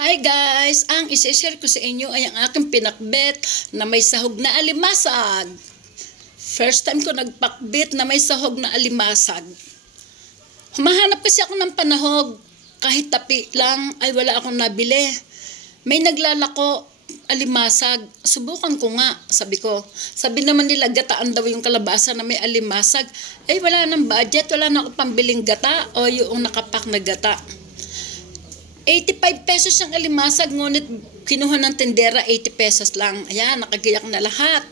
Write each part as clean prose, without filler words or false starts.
Hi guys! Ang isi-share ko sa inyo ay ang aking pinakbet na may sahog na alimasag. First time ko nagpakbet na may sahog na alimasag. Humahanap kasi ako ng panahog. Kahit tapi lang ay wala akong nabili. May naglalako alimasag. Subukan ko nga, sabi ko. Sabi naman nila gataan daw yung kalabasa na may alimasag. Eh wala nang budget, wala na ako pambiling gata o yung nakapak na gata. 85 pesos ang alimasag, ngunit kinuha ng tendera 80 pesos lang. Ayan, nakagiyak na lahat.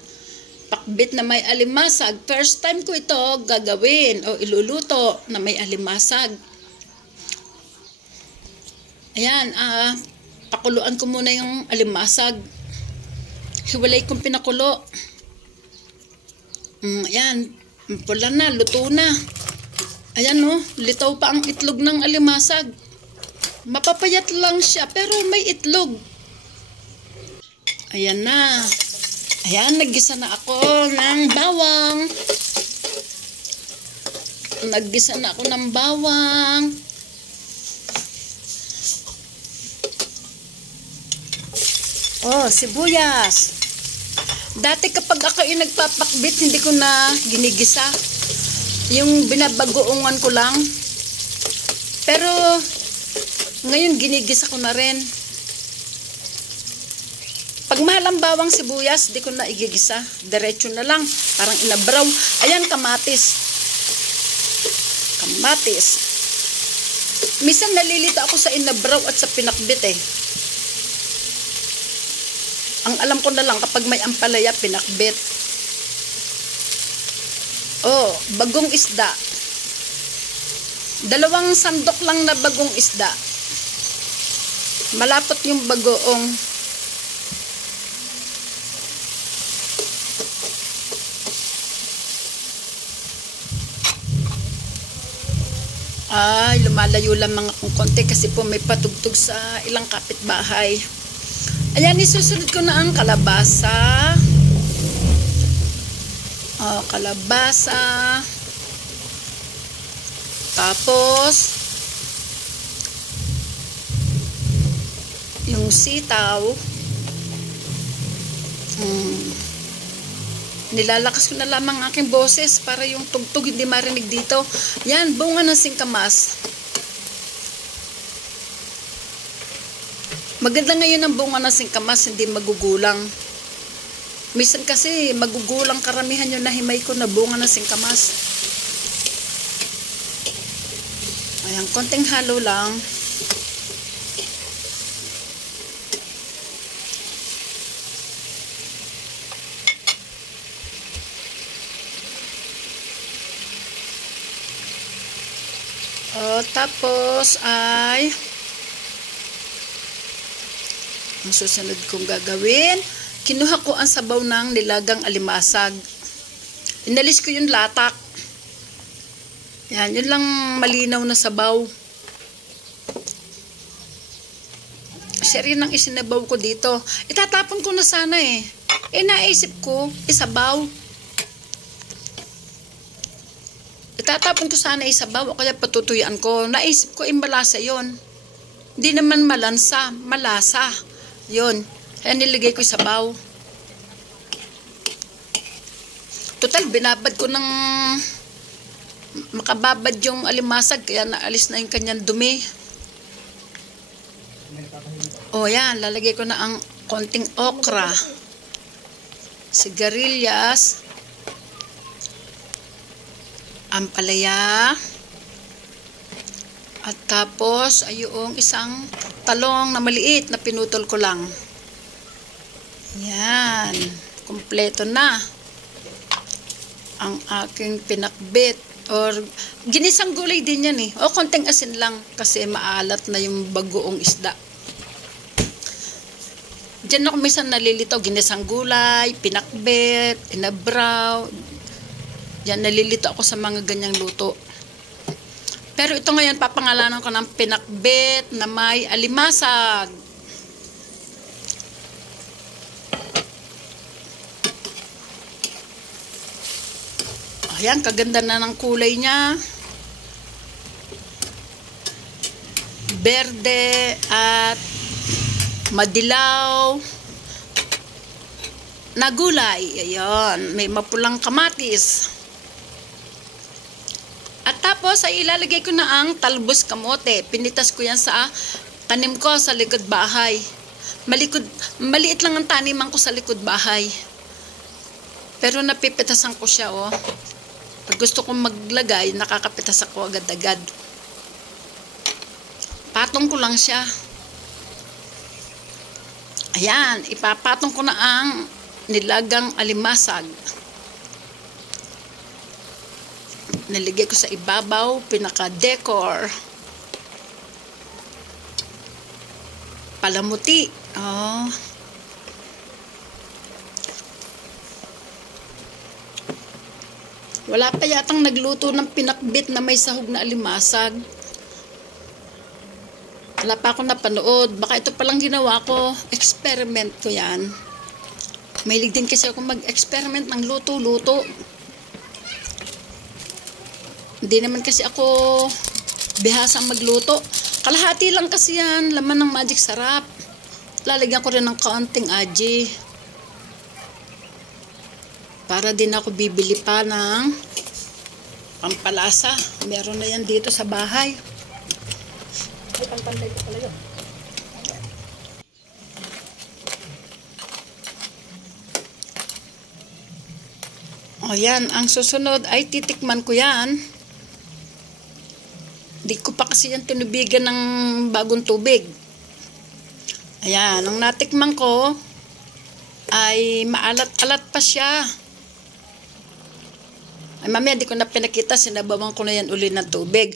Pakbit na may alimasag. First time ko ito gagawin o iluluto na may alimasag. Ayan, pakuluan ko muna yung alimasag. Hiwalay kong pinakulo. Ayan, pula na, luto na. Ayan no, litaw pa ang itlog ng alimasag. Mapapayat lang siya, pero may itlog. Ayan na. Ayan, naggisa na ako ng bawang. Naggisa na ako ng bawang. Oh, sibuyas. Dati kapag ako yung nagpapakbit, hindi ko na ginigisa. Yung binabagoongan ko lang. Pero ngayon, ginigisa ko na rin. Pag mahal ang bawang sibuyas, di ko na igigisa. Diretso na lang. Parang inabraw. Ayan, kamatis. Kamatis. Minsan nalilito ako sa inabraw at sa pinakbit eh. Ang alam ko na lang kapag may ampalaya, pinakbit. Oh, bagong isda. 2 sandok lang na bagong isda. Malapot yung bagoong. Ay, lumalayo lang mga kung konti kasi po may patugtog sa ilang kapitbahay. Ayan, isusunod ko na ang kalabasa. Oh, kalabasa. Tapos yung sitaw, nilalakas ko na lamang aking boses para yung tugtog hindi marinig dito. Yan, bunga ng singkamas. Maganda ngayon ang bunga ng singkamas, hindi magugulang. Minsan kasi magugulang karamihan yung nahimay ko na bunga ng singkamas. Ayan, konting halo lang. Tapos ay ang susunod kong gagawin, kinuha ko ang sabaw ng nilagang alimasag. Inalis ko yung latak. Yan, yun lang malinaw na sabaw. Siya rin ang isinabaw ko dito. Itatapon ko na sana eh. Naisip ko, isabaw. Itatapon ko sana isabaw o kaya patutuyaan ko. Naisip ko, malasa yon. Hindi naman malansa, malasa. Yon. Kaya niligay ko isabaw. Total, binabad ko ng makababad yung alimasag. Kaya naalis na yung kanyang dumi. O yan, lalagay ko na ang konting okra. Sigarilyas. Ampalaya. At tapos ay yung isang talong na maliit na pinutol ko lang. Yan, kumpleto na ang aking pinakbit or ginisang gulay din yan eh. O konting asin lang kasi maalat na yung bagoong isda. Diyan ako minsan nalilitaw, ginisang gulay, pinakbit, inabraw. Yan, nalilito ako sa mga ganyang luto. Pero ito ngayon, papangalanan ko ng pinakbet na may alimasag. Ayan, kaganda na ng kulay niya. Berde at madilaw na gulay. Ayan, may mapulang kamatis. At tapos ay ilalagay ko na ang talbos kamote. Pinitas ko yan sa tanim ko sa likod bahay. Maliit lang ang taniman ko sa likod bahay. Pero napipitasan ko siya, oh. Pag gusto kong maglagay, nakakapitas ako agad-agad. Patong ko lang siya. Ayan, ipapatong ko na ang nilagang alimasag. Naligay ko sa ibabaw, pinaka-decor. Palamuti. Oh. Wala pa yatang nagluto ng pinakbit na may sahog na alimasag. Wala pa ako napanood. Baka ito palang ginawa ko. Experiment ko yan. Mahilig din kasi ako mag-experiment ng luto-luto. Hindi naman kasi ako bihasang magluto. Kalahati lang kasi yan. Laman ng Magic Sarap. Lalagyan ko rin ng kaunting aji. Para din ako bibili pa ng pampalasa. Meron na yan dito sa bahay. Ay, pangpantay ko pala yun. O yan, ang susunod ay titikman ko yan. Di ko pa kasi yan tinubigan ng bagong tubig. Ayan, ang natikman ko ay maalat-alat pa siya. Ay mamaya di ko na pinakita, sinabawan ko na yan uli ng tubig.